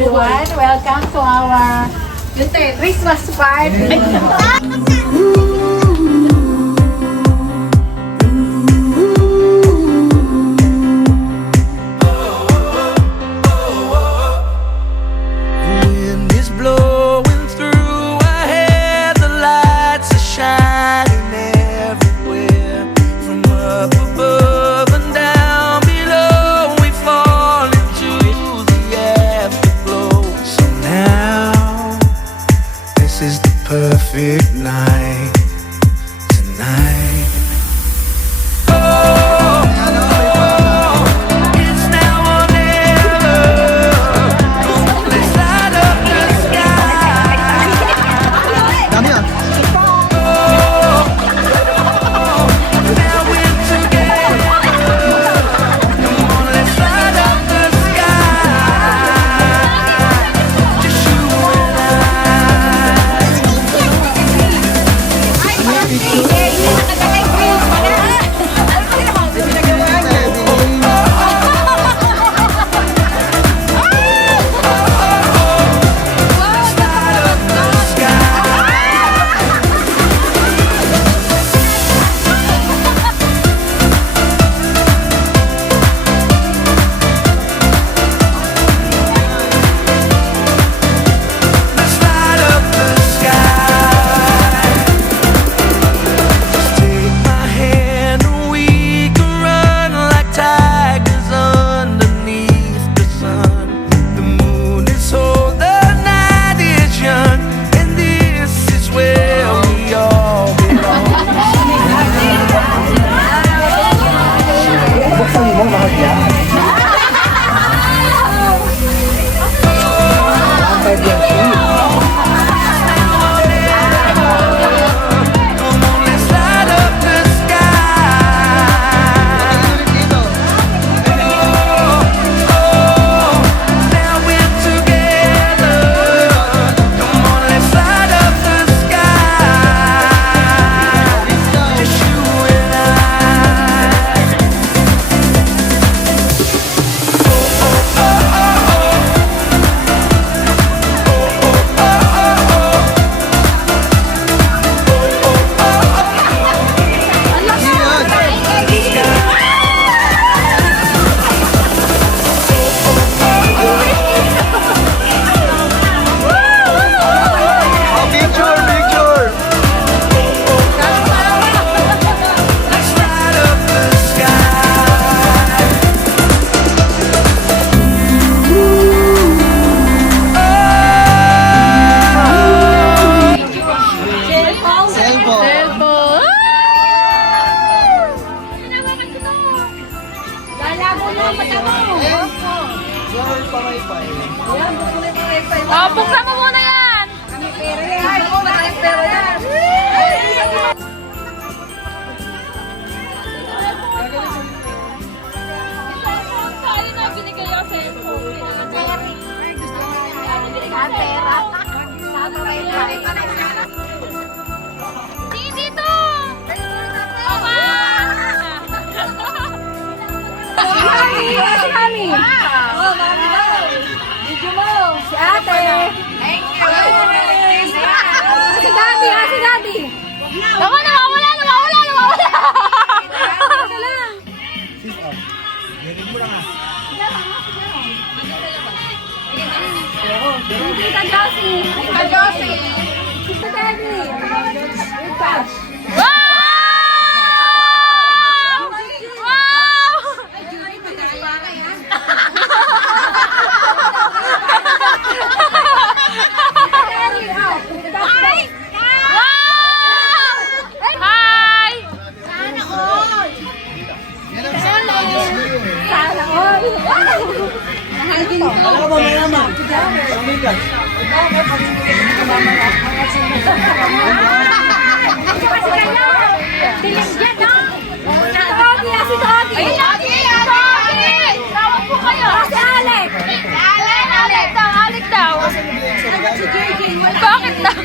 everyone. Welcome to our Christmas party. Wind is blowing through our hair, the lights are shining everywhere. From up above and down below, we fall into the afterglow. So now, this is the perfect night tonight. It's now or never. Come on, let's light up the sky. Now we're together. Come on, let's light up the sky. Just you and let's light up the sky. Just take my hand and we can run like tigers underneath the sun. The moon is old, the night is young, and this is where we all belong. Come on, let's light up the sky. Now we're together. Come on, let's light up the sky. Just you and I. Let's light up the sky. Oh, buksan mo muna yan! Kaya na binigay ako sa cellphone. Dito! Oma! Si Mami. Video mo. Si ate. Thank you. Si Daddy. Si Daddy. Naku, nawawala! Tita Josie. Tita Josie. Si Daddy. Cash. Wow! Wow! Hi! Wow! Hi! Sana all. Mahal din ito. Alam mo, mayaman. Si Doggy. Ay, Lagi! Tawag po kayo! Si Alec. Alec daw! Si JJ. Bakit daw?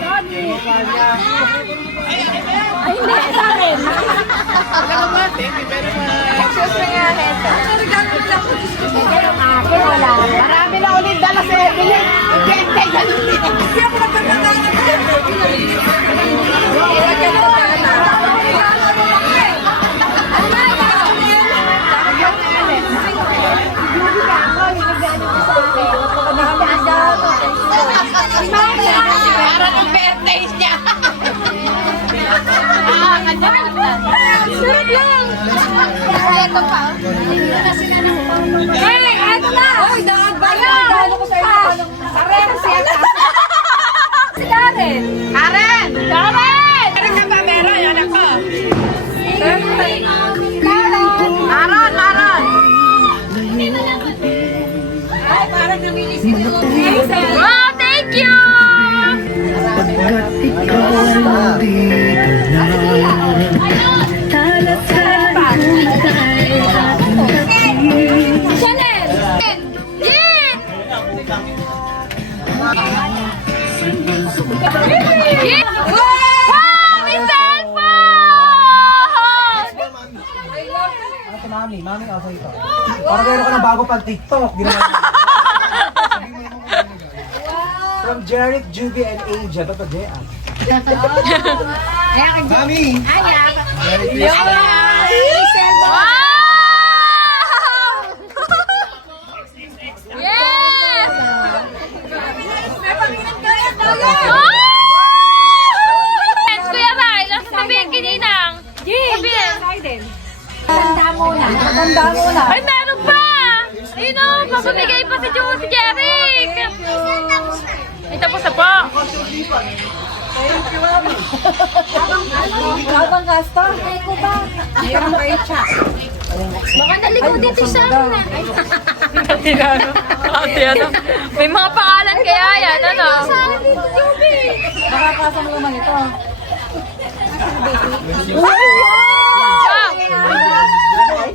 Doggy. Kaya yung akin, wala. Marami na ulit dala sa Evelyn. Hindi, ganun din. Hindi ako para ng birthday niya. Sarap lang! Ito pa. Hey, eto na! Uy, daag ba yan? Dalo ko sa'yo. Karen, siya ka. Si Karen. Karen! Karen! Karen ka ba? Meron, yan ako. Karen! Maron, Maron! Ay, parang namili si Lolo. Wow, thank you! Chanel! Yin! Yin! Wow, may cellphone! Ate mami, ako ito. Parang gano'n ka ng bago pang TikTok. Ginawa mo. From Jeric, Juby, and Angel. Ba't ba Jean? Mami! Wow! Yes! Oh! Kuya Ray, lang sabihin kininang. Sabihin. Tanda muna. Tanda muna. Ay, meron pa! Ayun o, papamigay pa si Jeric! Ay, tapos na po. Habang gasto. Ay ko ba? Mayroon ba yung chat? Baka nalikudin si Sam na. Ate, ano? May mga pangalan kaya yan, ano? Makakasa mo naman ito. Wow!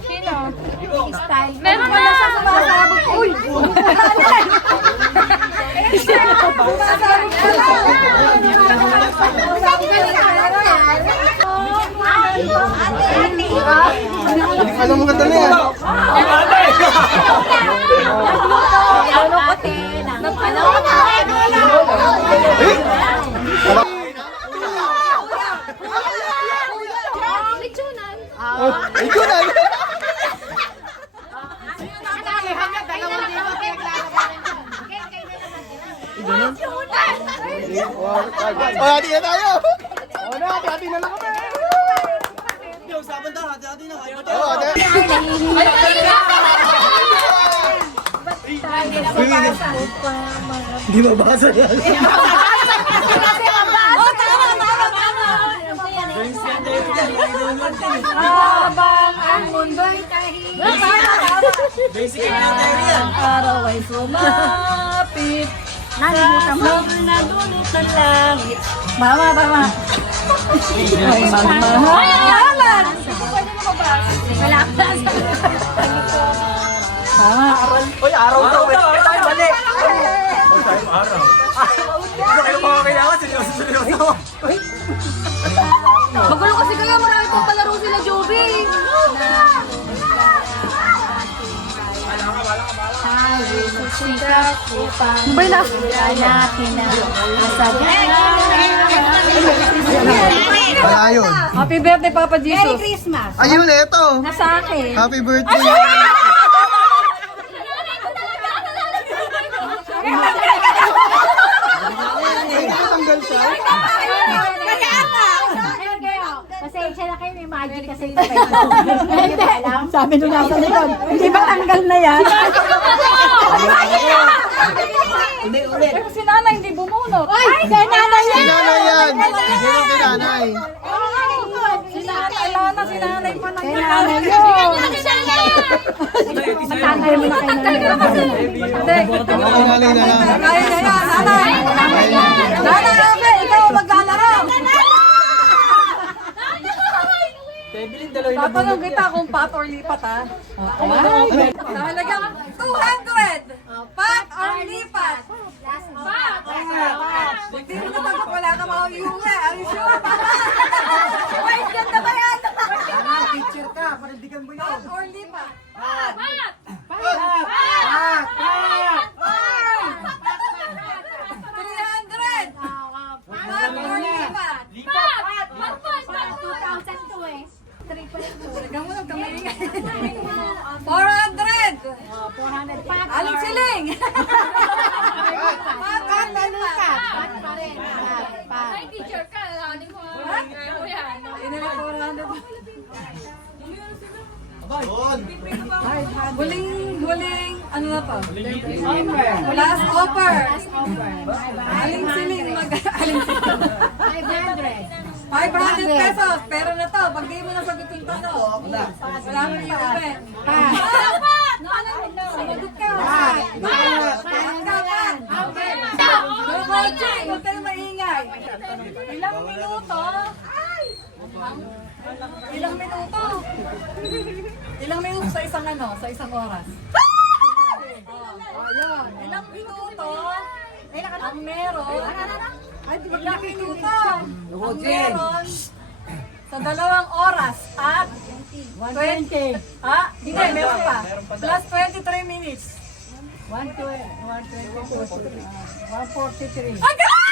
Sino? Style. Meron na! Sumasabog. Uy! Alam mo ka na yan. Ikaw na! Hati na tayo! Oo na, hati na lang kami! Hindi, usapan tayo, hati na kayo. Oo, hati. Hindi mabasa yan. Habang ang mundo'y tahimik, Basic yan. araw ay sumapit. Nalimutan mo. Na dulot ng langit. Mama. Ay, magmahalan. Pwede mo ba? Wala ka. Mama, aral. Uy, araw to. Tayo, balik. Tayo, araw. Hindi kayo mga kailangan. Seryoso. Magulo kasi kayo, marami pong palaro sila, Joby. Tayo susikat upang natin na Wala yun. Happy birthday, Papa Jesus. Merry Christmas. Ayun, eto. Nasa akin. Happy birthday. Tanggal siya. Pasensya na kayo, may magic kasi ito kayo. Sabi nung nasa likod, hindi ba tanggal na yan? Hindi, ulit. Pero si nanay hindi bumunot. Ay, si nanay yan! Sinanay yan. Sino sinanay? Si nanay, Lana, si nanay pa na. Si nanay yun. Matanggal mo na kay nanay. Sinanay na lang. Kaya na yan, nanay. Nanay, Abe, ikaw ang maglalaro. Tatanong kita kung pat or lipat, ha? Sa halagang 200! Pat or lipat? Pat! Hindi mo naman wala ka mga iuwi. Are you sure? Wait, ganda ba yan? Picture ka, panindigan mo yun. Pat or lipat? Pat! Huling, ano na to? Last offer. Aling siling aling siling. 500 pesos. Pero na to, pag di mo nasagot yung tanong. Wala mo yung open. Sinagot ka. Huwag kayo maingay. Ilang minuto? Ilang minuto? Ilang minuto sa isang ano? Sa isang oras? Ayun. Ilang minuto? Ang meron? Ilang minuto? Ang meron? Sa 2 oras at 20. Ah, hindi, meron pa. Plus 23 minutes. 143. Agad!